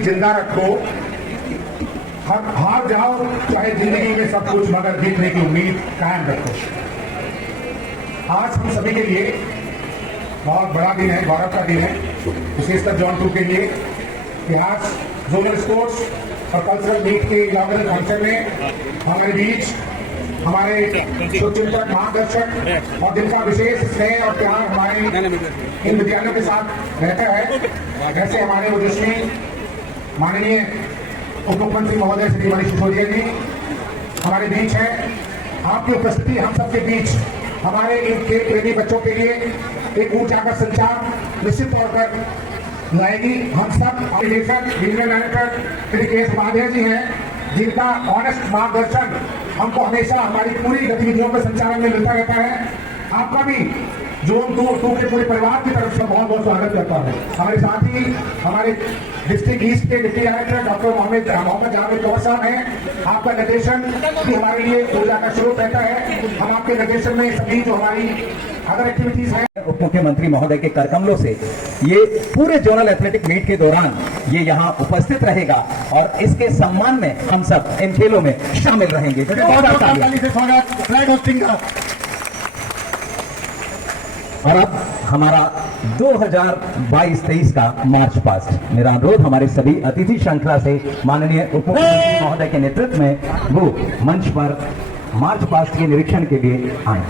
जिंदा रखो, हार जाओ चाहे जिंदगी में सब कुछ, मगर जीतने की उम्मीद कायम रखो। आज हम सभी के लिए बहुत बड़ा दिन है, गौरव का दिन है, विशेषकर जॉन 2 के लिए कि आज जोनल स्पोर्ट्स और कल्चरल मीट के इनॉग्रेशन फंक्शन में हमारे बीच हमारे चिंतक मार्गदर्शक और जिनका विशेष स्नेह और प्यार हमारे इन विद्यालयों के साथ रहता है, जैसे हमारे ओजस्वी माननीय उप मुख्यमंत्री महोदय श्री मनीष सिसोदिया जी हमारे बीच है। आपकी उपस्थिति हम सबके बीच हमारे इन खेल प्रेमी बच्चों के लिए एक ऊर्जा का संचार निश्चित तौर पर लाएगी। हम सब निदेशक रीजनल डायरेक्टर श्री के.एस. माधे जी हैं, जिनका ऑनेस्ट मार्गदर्शन हमको हमेशा हमारी पूरी गतिविधियों के संचालन में मिलता रहता है। आपका भी जोन 2 के पूरे परिवार की तरफ से बहुत बहुत स्वागत करता हूँ। हमारे साथ ही हमारे डिस्ट्रिक्ट ईस्ट के deputy director doctor Mohammad Javed Kaur साहब हैं। आपका निर्देशन भी हमारे लिए ऊर्जा का स्रोत रहता है। हम आपके निर्देशन में सभी जो हमारी अदर एक्टिविटीज है, उप मुख्यमंत्री महोदय के करकमलों से ये पूरे जोनल एथलेटिक मीट के दौरान ये यहाँ उपस्थित रहेगा और इसके सम्मान में हम सब इन खेलों में शामिल रहेंगे। और अब हमारा 2022-23 का मार्च पास्ट, मेरा अनुरोध हमारे सभी अतिथि श्रृंखला से माननीय उप मुख्यमंत्री महोदय के नेतृत्व में वो मंच पर मार्च पास्ट के निरीक्षण के लिए आए।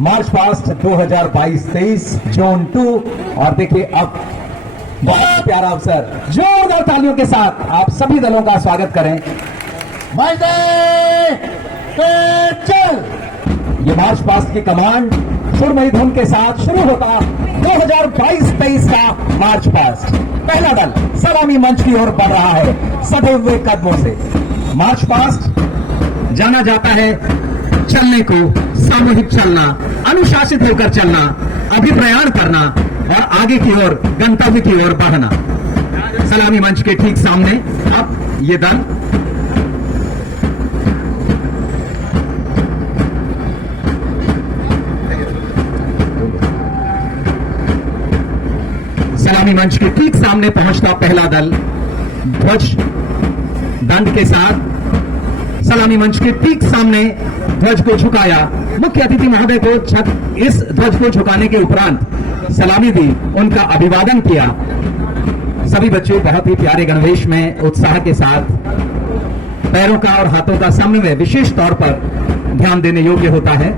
March past 2022-23 zone 2। और देखिए अब बहुत प्यारा अवसर, जोरदार तालियों के साथ आप सभी दलों का स्वागत करें। चल, ये मार्च पास्ट की कमांड सुरमई धुन के साथ शुरू होता 2022-23 का मार्च पास्ट। पहला दल सलामी मंच की ओर बढ़ रहा है सधे हुए कदमों से। मार्च पास्ट जाना जाता है चलने को, सामूहिक चलना, अनुशासित होकर चलना, अभिप्रयाण करना और आगे की ओर, गंतव्य की ओर बढ़ना। सलामी मंच के ठीक सामने अब ये दल सलामी मंच के ठीक सामने पहुंचता पहला दल ध्वज दंड के साथ सलामी मंच के ठीक सामने ध्वज को झुकाया। मुख्य अतिथि महोदय को इस ध्वज को झुकाने के उपरांत सलामी दी, उनका अभिवादन किया। सभी बच्चे बहुत ही प्यारे गणवेश में उत्साह के साथ, पैरों का और हाथों का समन्वय विशेष तौर पर ध्यान देने योग्य होता है।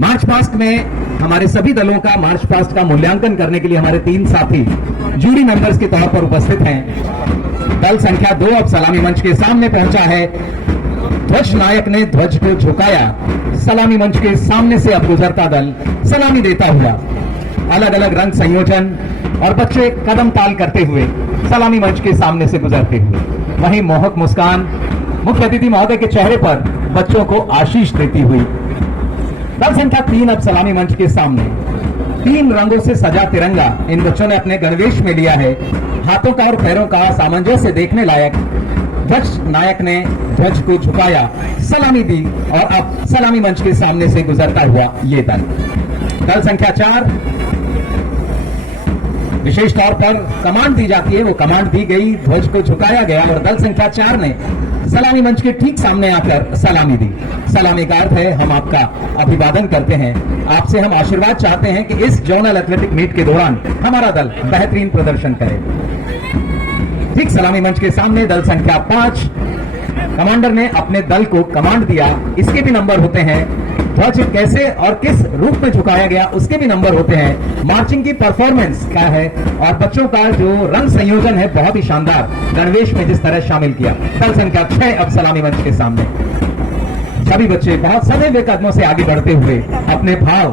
मार्च पास्ट में हमारे सभी दलों का मार्च पास्ट का मूल्यांकन करने के लिए हमारे 3 साथी जूरी मेंबर्स के तौर पर उपस्थित हैं। दल संख्या 2 अब सलामी मंच के सामने पहुंचा है। ध्वज नायक ने ध्वज को झुकाया। सलामी मंच के सामने से अब गुजरता दल सलामी देता हुआ, अलग अलग रंग संयोजन और बच्चे कदम ताल करते हुए सलामी मंच के सामने से गुजरते हुए, वहीं मोहक मुस्कान मुख्य अतिथि महोदय के चेहरे पर बच्चों को आशीष देती हुई। दल संख्या 3 अब सलामी मंच के सामने 3 रंगों से सजा तिरंगा इन बच्चों ने अपने गणवेश में लिया है। हाथों का और पैरों का सामंजस्य देखने लायक। ध्वज नायक ने ध्वज को झुकाया, सलामी दी और अब सलामी मंच के सामने से गुजरता हुआ ये दल। दल संख्या 4 विशेष तौर पर कमांड दी जाती है, वो कमांड दी गई, ध्वज को झुकाया गया और दल संख्या 4 ने सलामी मंच के ठीक सामने आकर सलामी दी। सलामी का अर्थ है हम आपका अभिवादन करते हैं, आपसे हम आशीर्वाद चाहते हैं कि इस जोनल एथलेटिक मीट के दौरान हमारा दल बेहतरीन प्रदर्शन करे। ठीक सलामी मंच के सामने दल संख्या 5 कमांडर ने अपने दल को कमांड दिया। इसके भी नंबर होते हैं। ध्वज कैसे और किस रूप में झुकाया गया उसके भी नंबर होते हैं। मार्चिंग की परफॉर्मेंस क्या है और बच्चों का जो रंग संयोजन है बहुत ही शानदार, गणवेश में जिस तरह शामिल किया। दल संख्या 6 अब सलामी मंच के सामने सभी बच्चे बहुत सजे हुए कदमों से आगे बढ़ते हुए अपने भाव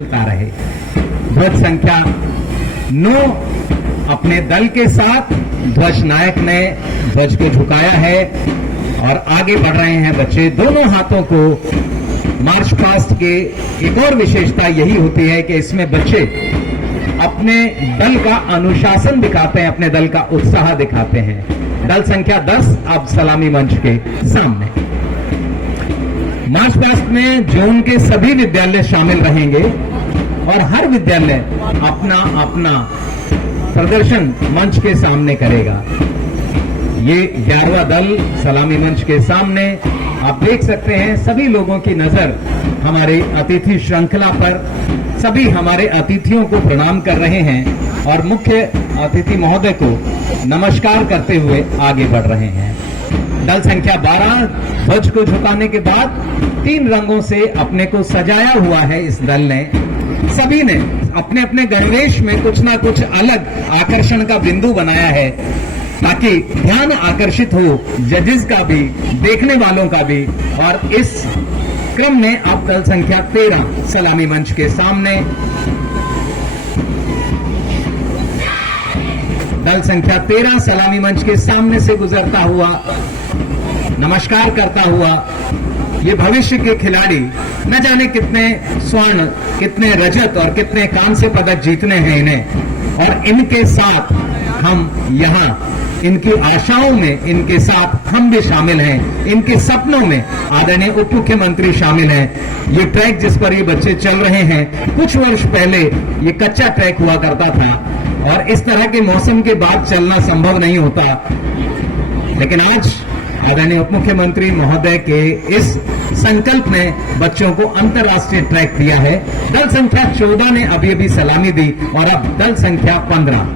बता रहे। ध्वज संख्या 9 अपने दल के साथ ध्वज नायक ने ध्वज को झुकाया है और आगे बढ़ रहे हैं बच्चे दोनों हाथों को। मार्च पास्ट के एक और विशेषता यही होती है कि इसमें बच्चे अपने दल का अनुशासन दिखाते हैं, अपने दल का उत्साह दिखाते हैं। दल संख्या 10 अब सलामी मंच के सामने। मार्च पास्ट में जोन के सभी विद्यालय शामिल रहेंगे और हर विद्यालय अपना अपना प्रदर्शन मंच के सामने करेगा। ये 11वां दल सलामी मंच के सामने। आप देख सकते हैं सभी लोगों की नजर हमारे अतिथि श्रृंखला पर, सभी हमारे अतिथियों को प्रणाम कर रहे हैं और मुख्य अतिथि महोदय को नमस्कार करते हुए आगे बढ़ रहे हैं। दल संख्या 12 ध्वज को झुकाने के बाद 3 रंगों से अपने को सजाया हुआ है। इस दल ने सभी ने अपने अपने गणवेश में कुछ ना कुछ अलग आकर्षण का बिंदु बनाया है ताकि ध्यान आकर्षित हो जजेस का भी, देखने वालों का भी। और इस क्रम में अब दल संख्या 13 सलामी मंच के सामने। दल संख्या 13 सलामी मंच के सामने से गुजरता हुआ, नमस्कार करता हुआ। ये भविष्य के खिलाड़ी न जाने कितने स्वर्ण, कितने रजत और कितने कांस्य पदक जीतने हैं इन्हें, और इनके साथ हम यहाँ इनकी आशाओं में इनके साथ हम भी शामिल हैं। इनके सपनों में आदरणीय उप मुख्यमंत्री शामिल हैं। ये ट्रैक जिस पर ये बच्चे चल रहे हैं, कुछ वर्ष पहले ये कच्चा ट्रैक हुआ करता था और इस तरह के मौसम के बाद चलना संभव नहीं होता, लेकिन आज आदरणीय उप मुख्यमंत्री महोदय के इस संकल्प ने बच्चों को अंतर्राष्ट्रीय ट्रैक दिया है। दल संख्या 14 ने अभी अभी सलामी दी और अब दल संख्या 15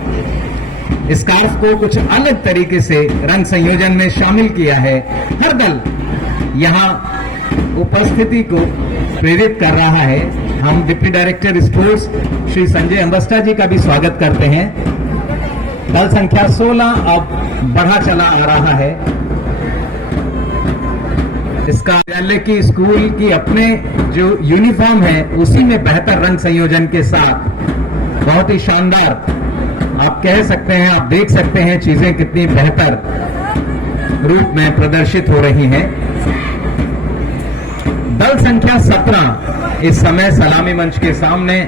स्कार्फ को कुछ अलग तरीके से रंग संयोजन में शामिल किया है। हर दल यहां उपस्थिति को प्रेरित कर रहा है। हम deputy director sports Shri Sanjay Ambasta ji का भी स्वागत करते हैं। दल संख्या 16 अब बढ़ा चला आ रहा है। इसका विद्यालय की, स्कूल की अपने जो यूनिफॉर्म है उसी में बेहतर रंग संयोजन के साथ बहुत ही शानदार आप कह सकते हैं, आप देख सकते हैं चीजें कितनी बेहतर रूप में प्रदर्शित हो रही हैं। दल संख्या 17 इस समय सलामी मंच के सामने।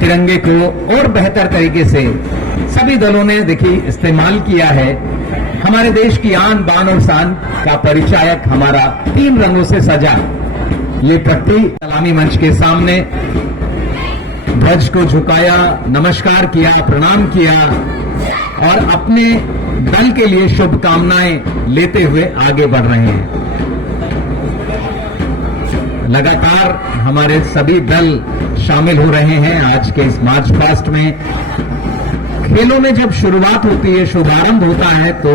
तिरंगे को और बेहतर तरीके से सभी दलों ने देखिए इस्तेमाल किया है। हमारे देश की आन बान और शान का परिचायक हमारा 3 रंगों से सजा ये पट्टी सलामी मंच के सामने। ध्वज को झुकाया, नमस्कार किया, प्रणाम किया और अपने दल के लिए शुभकामनाएं लेते हुए आगे बढ़ रहे हैं। लगातार हमारे सभी दल शामिल हो रहे हैं आज के इस मार्च पास्ट में। खेलों में जब शुरुआत होती है, शुभारंभ होता है तो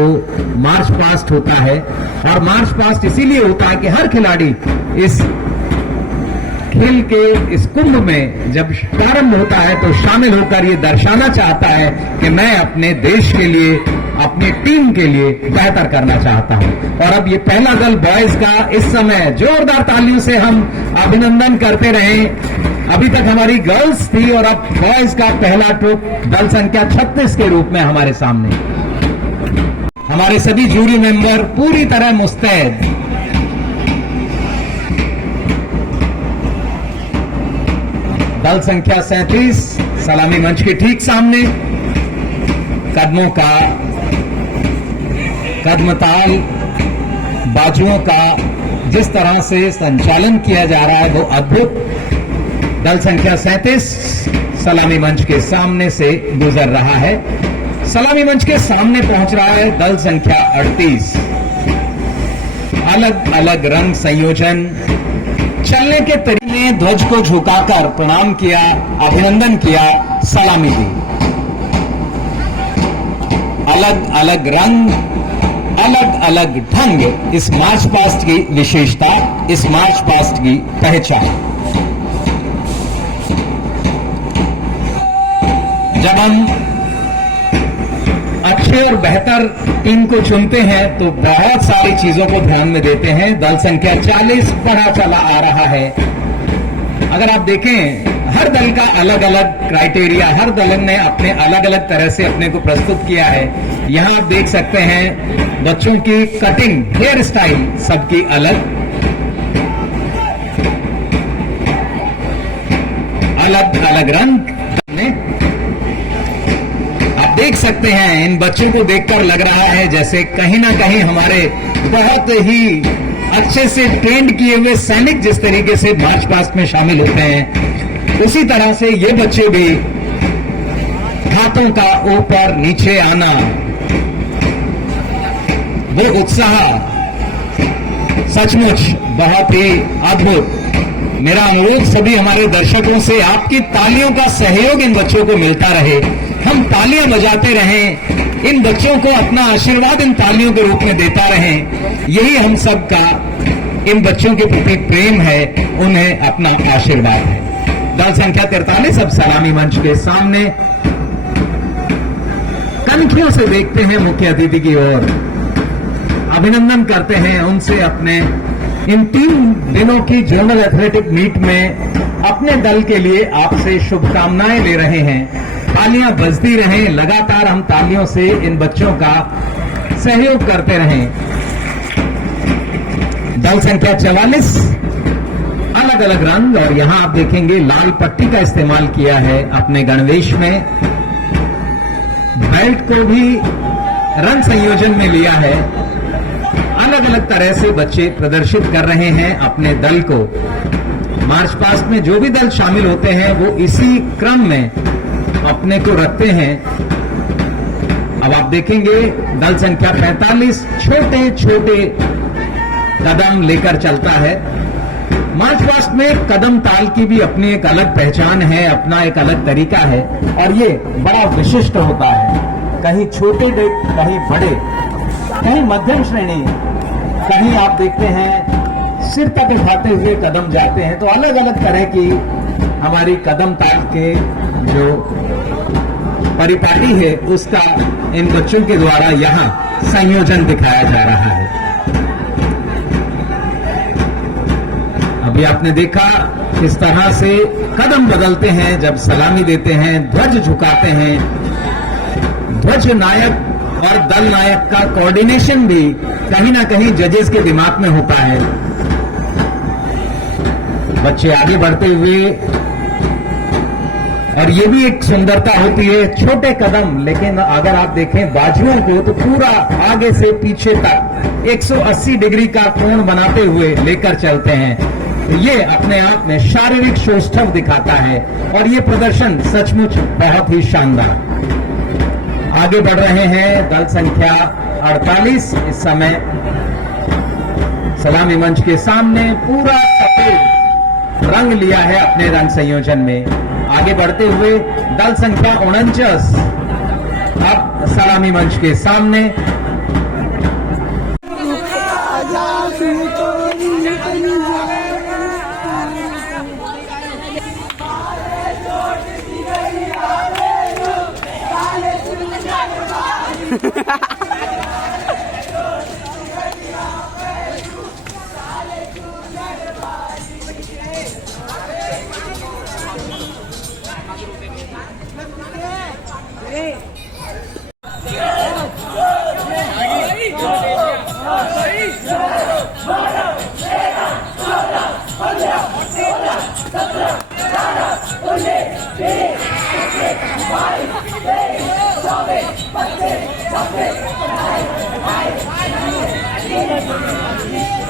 मार्च पास्ट होता है और मार्च पास्ट इसीलिए होता है कि हर खिलाड़ी इस खेल के इस कुंभ में जब प्रारंभ होता है तो शामिल होकर ये दर्शाना चाहता है कि मैं अपने देश के लिए, अपनी टीम के लिए बेहतर करना चाहता हूं। और अब ये पहला दल बॉयज का इस समय जोरदार तालियों से हम अभिनंदन करते रहे। अभी तक हमारी गर्ल्स थी और अब बॉयज का पहला ट्रुप दल संख्या 36 के रूप में हमारे सामने। हमारे सभी जूरी मेंबर पूरी तरह मुस्तैद। दल संख्या 37 सलामी मंच के ठीक सामने। कदमों का कदमताल, बाजुओं का जिस तरह से संचालन किया जा रहा है वो अद्भुत। दल संख्या 37 सलामी मंच के सामने से गुजर रहा है। सलामी मंच के सामने पहुंच रहा है दल संख्या 38। अलग अलग रंग संयोजन, चलने के तरीके ने ध्वज को झुकाकर प्रणाम किया, अभिनंदन किया, सलामी दी। अलग अलग रंग, अलग अलग ढंग इस मार्च पास्ट की विशेषता, इस मार्च पास्ट की पहचान। जब हम अच्छे और बेहतर टीम को चुनते हैं तो बहुत सारी चीजों को ध्यान में देते हैं। दल संख्या 40 बढ़ा चला आ रहा है। अगर आप देखें, हर दल का अलग अलग क्राइटेरिया, हर दल ने अपने अलग अलग तरह से अपने को प्रस्तुत किया है। यहां आप देख सकते हैं बच्चों की कटिंग, हेयर स्टाइल सबकी अलग अलग अलग रंग में आप देख सकते हैं। इन बच्चों को देखकर लग रहा है जैसे कहीं ना कहीं हमारे बहुत ही अच्छे से ट्रेंड किए हुए सैनिक जिस तरीके से मार्च पास्ट में शामिल होते हैं, उसी तरह से ये बच्चे भी हाथों का ऊपर नीचे आना, वो उत्साह सचमुच बहुत ही अद्भुत। मेरा अनुरोध सभी हमारे दर्शकों से, आपकी तालियों का सहयोग इन बच्चों को मिलता रहे, हम तालियां बजाते रहें, इन बच्चों को अपना आशीर्वाद इन तालियों के रूप में देता रहें। यही हम सब का इन बच्चों के प्रति प्रेम है, उन्हें अपना आशीर्वाद है। दल संख्या 43 अब सलामी मंच के सामने कनखियों से देखते हैं मुख्य अतिथि की ओर, अभिनंदन करते हैं उनसे। अपने इन 3 दिनों की जोनल एथलेटिक मीट में अपने दल के लिए आपसे शुभकामनाएं ले रहे हैं। तालियां बजती रहें, लगातार हम तालियों से इन बच्चों का सहयोग करते रहें। दल संख्या 44 अलग अलग रंग, और यहां आप देखेंगे लाल पट्टी का इस्तेमाल किया है अपने गणवेश में। बेल्ट को भी रंग संयोजन में लिया है। अलग अलग तरह से बच्चे प्रदर्शित कर रहे हैं अपने दल को। मार्च पास्ट में जो भी दल शामिल होते हैं वो इसी क्रम में अपने को रखते हैं। अब आप देखेंगे दल संख्या 45 छोटे छोटे कदम लेकर चलता है। मार्च पास्ट में कदम ताल की भी अपनी एक अलग पहचान है, अपना एक अलग तरीका है, और ये बड़ा विशिष्ट होता है। कहीं छोटे डेग, कहीं बड़े, कहीं मध्यम श्रेणी, कहीं आप देखते हैं सिर तक उठाते हुए कदम जाते हैं। तो अलग अलग तरह की हमारी कदम ताल के जो परिपाटी है उसका इन बच्चों के द्वारा यहां संयोजन दिखाया जा रहा है। अभी आपने देखा किस तरह से कदम बदलते हैं जब सलामी देते हैं, ध्वज झुकाते हैं। ध्वज नायक और दल नायक का कोऑर्डिनेशन भी कहीं ना कहीं जजेस के दिमाग में होता है। बच्चे आगे बढ़ते हुए, और ये भी एक सुंदरता होती है, छोटे कदम, लेकिन अगर आप देखें बाजुओं को तो पूरा आगे से पीछे तक 180 डिग्री का कोण बनाते हुए लेकर चलते हैं। तो ये अपने आप में शारीरिक सौष्ठव दिखाता है, और ये प्रदर्शन सचमुच बहुत ही शानदार। आगे बढ़ रहे हैं दल संख्या 48 इस समय सलामी मंच के सामने पूरा सफेद रंग लिया है अपने रंग संयोजन में। आगे बढ़ते हुए दल संख्या 49 अब सलामी मंच के सामने।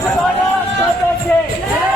Come on up,